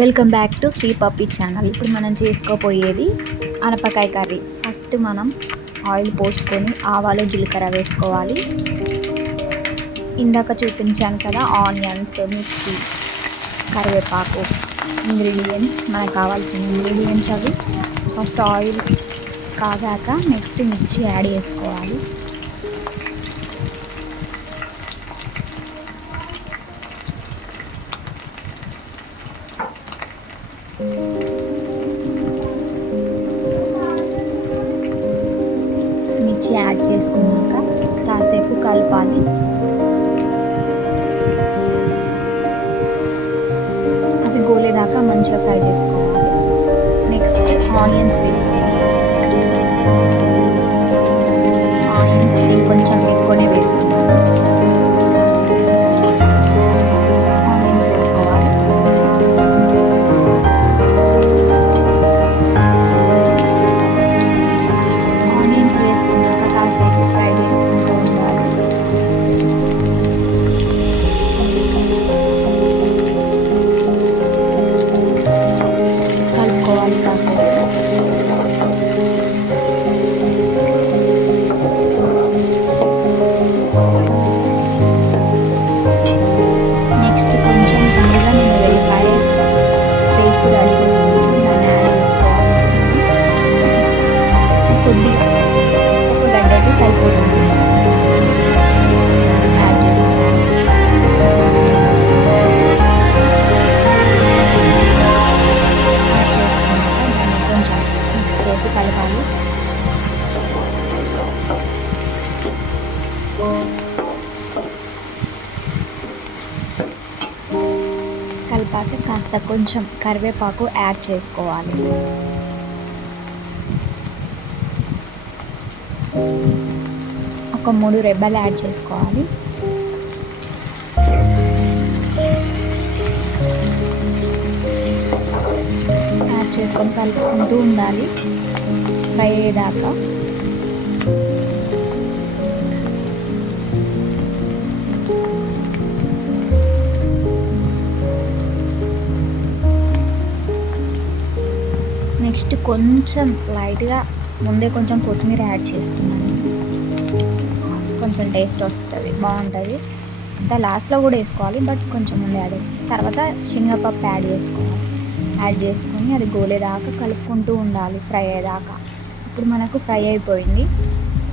Welcome back to Sri Pappi channel. ఇప్పుడు మనం చేసుకోపోయేది అనపకాయ కర్రీ. ఫస్ట్ మనం ఆయిల్ పోసుకొని ఆవాలు జీలకర్ర వేసుకోవాలి. ఇందాక చూపించాను కదా, ఆనియన్స్, మిర్చి, కరివేపాకు ఇంగ్రీడియంట్స్, మనకు కావాల్సిన ఇంగ్రీడియంట్స్ అవి. ఫస్ట్ ఆయిల్ కాగాక నెక్స్ట్ మిర్చి యాడ్ చేసుకోవాలి. మిర్చి యాడ్ చేసుకున్నాక కాసేపు కలపాలి. అవి గోలేదాకా మంచిగా ఫ్రై చేసుకోవాలి. నెక్స్ట్ ఆనియన్స్ వేసుకోవాలి. ఆనియన్స్ నేను కొంచెం ఎక్కువనే వేసుకున్నాను. ఆనియన్స్ వేసుకోవాలి. ఆనియన్స్ వేసుకున్నాక కాసేపు ఫ్రై చేసుకుంటూ ఉండాలి. కలుపుకోవాలి కాసేపు. నెక్స్ట్ కొంచెం ధనియాల నేను వెల్లిపాయ పేస్ట్ కలిపి దాన్ని యాడ్ చేసుకోవాలి. కొద్దిగా ఒక గడ్డకి సరిపోతుంది. యాడ్ చేసుకోవాలి. యాడ్ చేసుకున్నాక దాన్ని కొంచెం మిక్స్ చేసి కలపాలి. కలిపాక కాస్త కొంచెం కరివేపాకు యాడ్ చేసుకోవాలి. ఒక 3 రెబ్బలు యాడ్ చేసుకోవాలి. యాడ్ చేసుకొని కలుపుకుంటూ ఉండాలి ఫ్రై అయ్యేదాకా. నెక్స్ట్ కొంచెం లైట్గా ముందే కొంచెం కొత్తిమీర యాడ్ చేస్తున్నాను. కొంచెం టేస్ట్ వస్తుంది, బాగుంటుంది. ఇంకా లాస్ట్లో కూడా వేసుకోవాలి, బట్ కొంచెం ముందే యాడ్ చేసుకోవాలి. తర్వాత శనగపప్పు యాడ్ చేసుకోవాలి. యాడ్ చేసుకొని అది గోలేదాకా కలుపుకుంటూ ఉండాలి ఫ్రై అయ్యేదాకా. ఇప్పుడు మనకు ఫ్రై అయిపోయింది.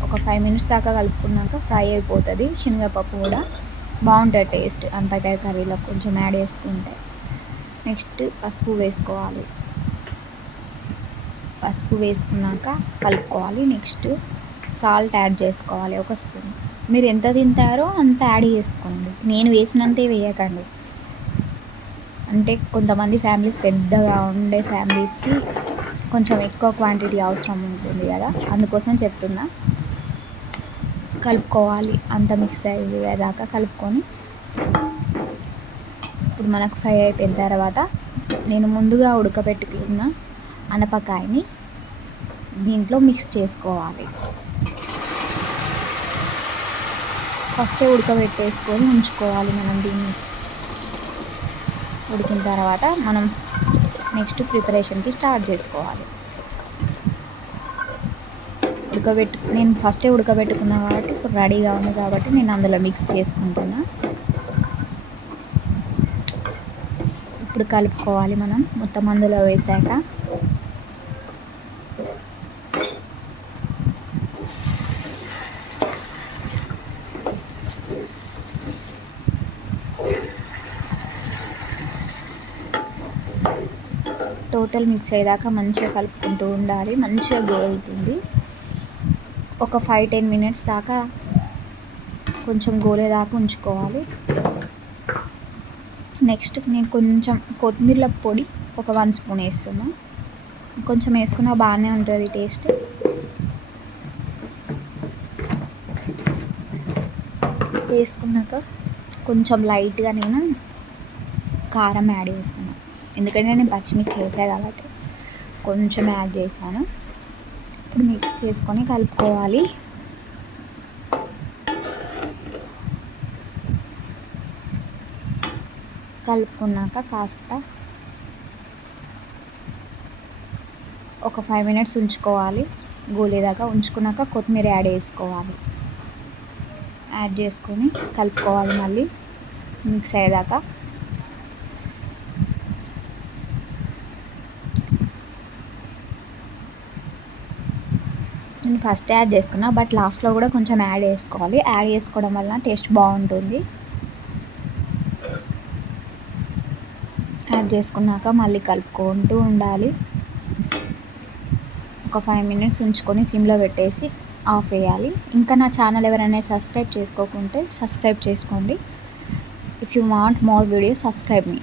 ఒక 5 మినిట్స్ దాకా కలుపుకున్నాక ఫ్రై అయిపోతుంది. శనగపప్పు కూడా బాగుంటుంది టేస్ట్ అనపకాయ కర్రీలో కొంచెం యాడ్ చేసుకుంటే. నెక్స్ట్ పసుపు వేసుకోవాలి. పసుపు వేసుకున్నాక కలుపుకోవాలి. నెక్స్ట్ సాల్ట్ యాడ్ చేసుకోవాలి, 1 స్పూన్. మీరు ఎంత తింటారో అంత యాడ్ చేసుకోండి, నేను వేసినంతే వేయకండి. అంటే కొంతమంది ఫ్యామిలీస్, పెద్దగా ఉండే ఫ్యామిలీస్కి కొంచెం ఎక్కువ క్వాంటిటీ అవసరం ఉంటుంది కదా, అందుకోసం చెప్తున్నా. కలుపుకోవాలి, అంత మిక్స్ అయ్యేదాకా కలుపుకొని ఇప్పుడు మనకు ఫ్రై అయిపోయిన తర్వాత నేను ముందుగా ఉడకబెట్టుకున్న అనపకాయని దీంట్లో మిక్స్ చేసుకోవాలి. ఫస్టే ఉడకబెట్టేసుకొని ఉంచుకోవాలి మనం దీన్ని. ఉడికిన తర్వాత మనం నెక్స్ట్ ప్రిపరేషన్కి స్టార్ట్ చేసుకోవాలి. నేను ఫస్టే ఉడకబెట్టుకున్నా కాబట్టి ఇప్పుడు రెడీగా ఉంది కాబట్టి నేను అందులో మిక్స్ చేసుకుంటున్నా. ఇప్పుడు కలుపుకోవాలి మనం మొత్తం అందులో వేసాక. టోటల్ మిక్స్ అయ్యేదాకా మంచిగా కలుపుకుంటూ ఉండాలి. మంచిగా గోలుతుంది. ఒక 5-10 మినిట్స్ దాకా కొంచెం గోలేదాకా ఉంచుకోవాలి. నెక్స్ట్ నేను కొంచెం కొత్తిమీర పొడి ఒక 1 స్పూన్ వేస్తున్నా. కొంచెం వేసుకున్నా బాగానే ఉంటుంది టేస్ట్. వేసుకున్నాక కొంచెం లైట్గా నేను కారం యాడ్ చేస్తున్నాను, ఎందుకంటే నేను పచ్చిమిర్చి వేసాను కాబట్టి కొంచెం యాడ్ చేశాను. ఇప్పుడు మిక్స్ చేసుకొని కలుపుకోవాలి. కలుపుకున్నాక కాస్త ఒక 5 మినిట్స్ ఉంచుకోవాలి. గోలేదాకా ఉంచుకున్నాక కొత్తిమీర యాడ్ చేసుకోవాలి. యాడ్ చేసుకొని కలుపుకోవాలి మళ్ళీ మిక్స్ అయ్యేదాకా. నేను ఫస్ట్ యాడ్ చేసుకున్నా, బట్ లాస్ట్లో కూడా కొంచెం యాడ్ చేసుకోవాలి. యాడ్ చేసుకోవడం వల్ల టేస్ట్ బాగుంటుంది. యాడ్ చేసుకున్నాక మళ్ళీ కలుపుకుంటూ ఉండాలి. ఒక 5 మినిట్స్ ఉంచుకొని సిమ్లో పెట్టేసి ఆఫ్ వేయాలి. ఇంకా నా ఛానల్ ఎవరైనా సబ్స్క్రైబ్ చేసుకోకుంటే సబ్స్క్రైబ్ చేసుకోండి. If you want more videos subscribe me.